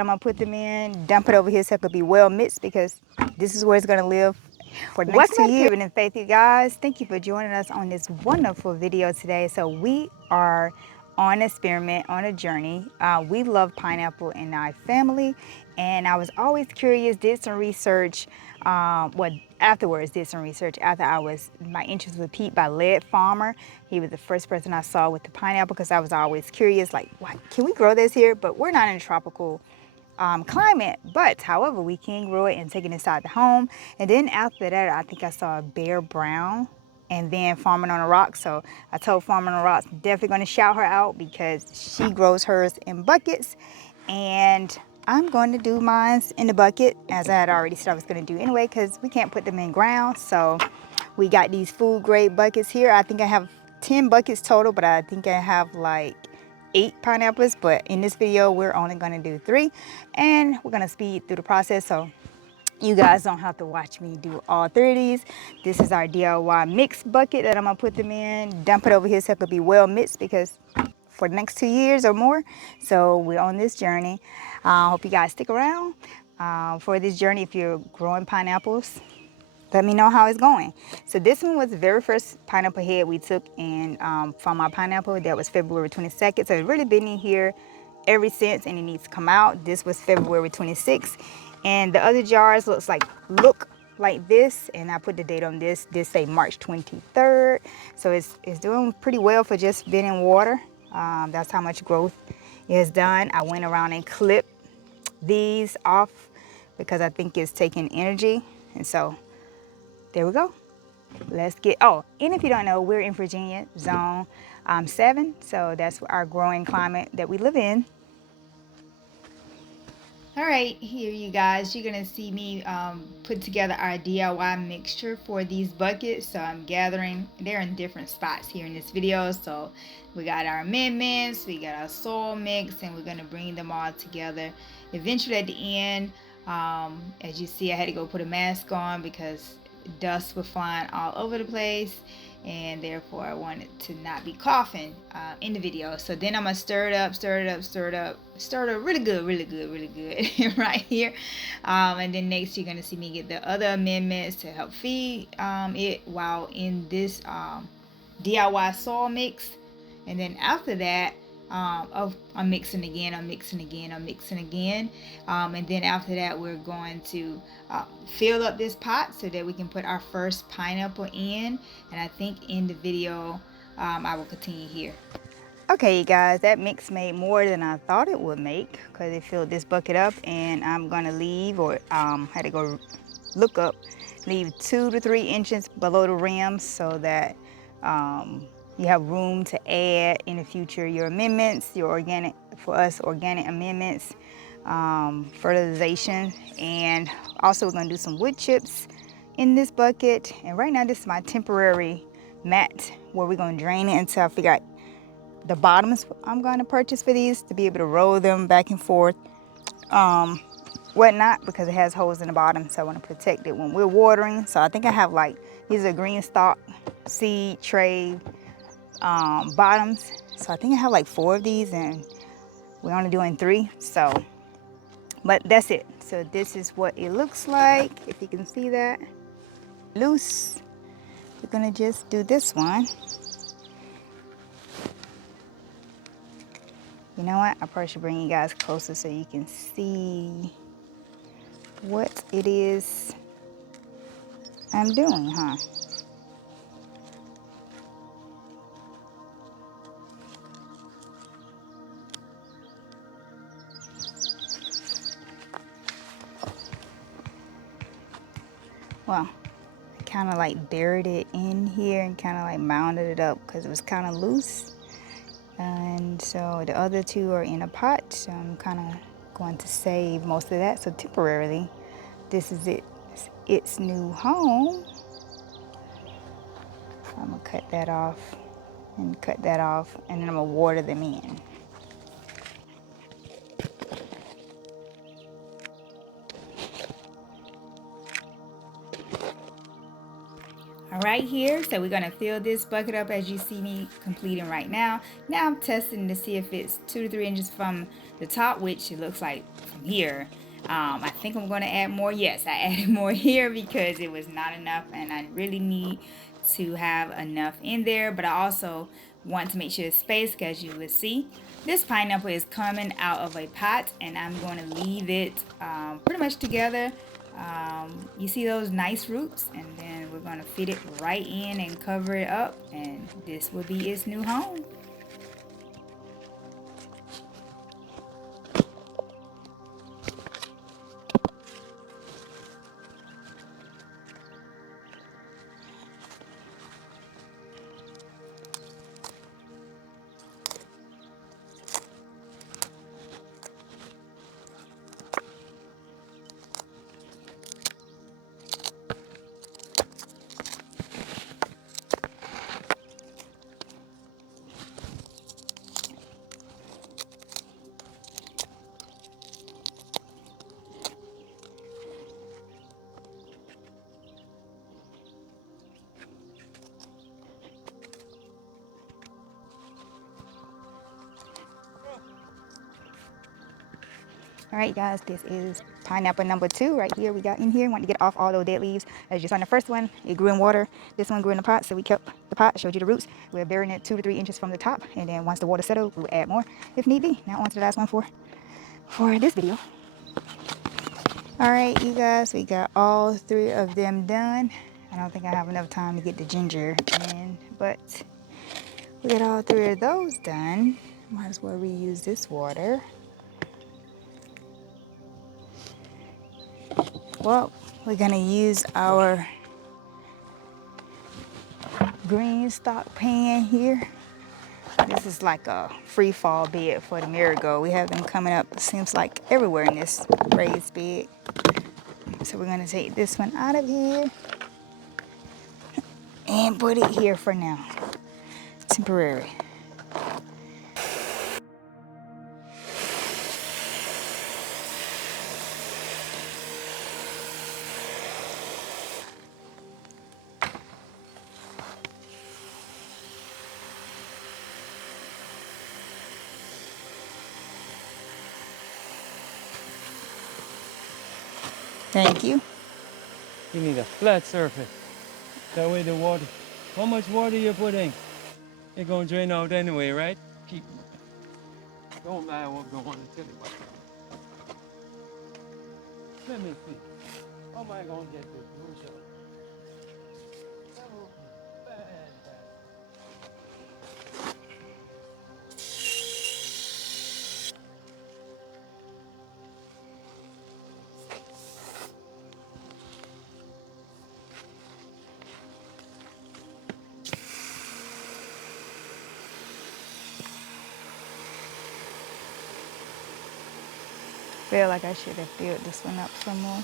I'm gonna put them in, dump it over here so it could be well mixed, because this is where it's gonna live for the next 2 years. And faith, you guys, thank you for joining us on this wonderful video today. So we are on experiment, on a journey. We love pineapple in our family, and I was always curious, did some research, afterwards did some research after my interest was piqued by Lead Farmer. He was the first person I saw with the pineapple, because I was always curious, like, what, can we grow this here? But we're not in a tropical climate, but however, we can grow it and take it inside the home. And then after that, I think I saw a Bear Brown and then Farming on the Rocks. So I told Farming on the Rocks, definitely going to shout her out, because she grows hers in buckets, and I'm going to do mine in the bucket, as I had already said I was going to do anyway, because we can't put them in ground. So we got these food grade buckets here. I think I have 10 buckets total, but I think I have like 8 pineapples. But in this video, we're only going to do 3, and we're going to speed through the process, so you guys don't have to watch me do all 3 of these. This is our DIY mix bucket that I'm gonna put them in, dump it over here so it could be well mixed, because for the next 2 years or more. So we're on this journey. I hope you guys stick around for this journey. If you're growing pineapples, let me know how it's going. So this one was the very first pineapple head we took in from our pineapple. That was February 22nd. So it's really been in here ever since, and it needs to come out. This was February 26th. And the other jars look like this, and I put the date on this. This say March 23rd. So it's doing pretty well for just being in water. That's how much growth it has done. I went around and clipped these off because I think it's taking energy. And so there we go. Let's get, oh, and if you don't know, we're in Virginia, zone 7. So that's our growing climate that we live in. All right, here you guys, you're gonna see me put together our DIY mixture for these buckets. So I'm gathering, they're in different spots here in this video. So we got our amendments, we got our soil mix, and we're gonna bring them all together. Eventually at the end, as you see, I had to go put a mask on because dust was flying all over the place, and therefore I wanted to not be coughing in the video. So then I'm gonna stir it up really good right here. And then next you're gonna see me get the other amendments to help feed it while in this DIY soil mix. And then after that, I'm mixing again, and then after that we're going to fill up this pot so that we can put our first pineapple in. And I think in the video I will continue here. Okay, you guys, that mix made more than I thought it would make, because it filled this bucket up. And I'm gonna leave, or had to go look up, leave 2 to 3 inches below the rim, so that you have room to add in the future your amendments, your organic, for us, organic amendments, fertilization. And also we're gonna do some wood chips in this bucket. And right now this is my temporary mat where we're gonna drain it until I figure out the bottoms I'm gonna purchase for these, to be able to roll them back and forth, whatnot, because it has holes in the bottom. So I want to protect it when we're watering. So I think I have like, these are green stalk seed tray bottoms. So I think I have like 4 of these, and we're only doing 3. So, but that's it. So this is what it looks like, if you can see that. Loose. We're gonna just do this one. You know what? I probably should bring you guys closer so you can see what it is I'm doing, huh? Well, I kind of like buried it in here and kind of like mounted it up because it was kind of loose. And so the other 2 are in a pot. So I'm kind of going to save most of that. So temporarily, this is its new home. I'm gonna cut that off and cut that off, and then I'm gonna water them in. right here, so we're gonna fill this bucket up as you see me completing right now. Now I'm testing to see if it's 2 to 3 inches from the top, which it looks like from here. I think I'm gonna add more. Yes, I added more here because it was not enough, and I really need to have enough in there, but I also want to make sure it's spaced. As you will see, this pineapple is coming out of a pot, and I'm going to leave it pretty much together. You see those nice roots, and then we're going to fit it right in and cover it up, and this will be its new home. All right, guys, this is pineapple number 2 right here. We got in here. Want to get off all those dead leaves. As you saw in the first one, it grew in water. This one grew in the pot, so we kept the pot, showed you the roots. We're burying it 2 to 3 inches from the top, and then once the water settles, we'll add more if need be. Now on to the last one for this video. All right, you guys, we got all 3 of them done. I don't think I have enough time to get the ginger in, but we got all 3 of those done. Might as well reuse this water. Well, we're gonna use our green stock pan here. This is like a free fall bed for the marigold. We have them coming up, it seems like everywhere in this raised bed. So we're gonna take this one out of here and put it here for now, temporary. Thank you. You need a flat surface. That way the water, how much water you put in, it's gonna drain out anyway, right? Keep, don't matter what's going on, tell you what. Let me see. How am I gonna get this blue shell? That will be fantastic. Feel like I should have filled this one up some more.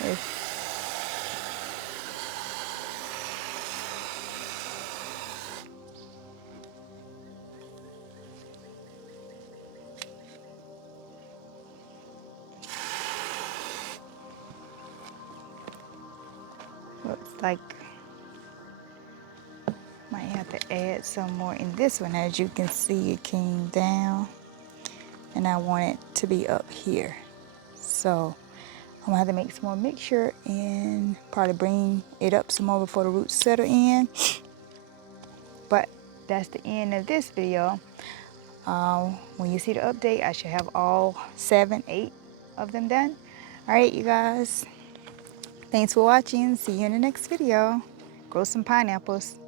It's looks like might have to add some more in this one. As you can see, it came down and I want it to be up here. So I'm gonna have to make some more mixture and probably bring it up some more before the roots settle in. But that's the end of this video. When you see the update, I should have all 7, 8 of them done. All right, you guys. Thanks for watching. See you in the next video. Grow some pineapples.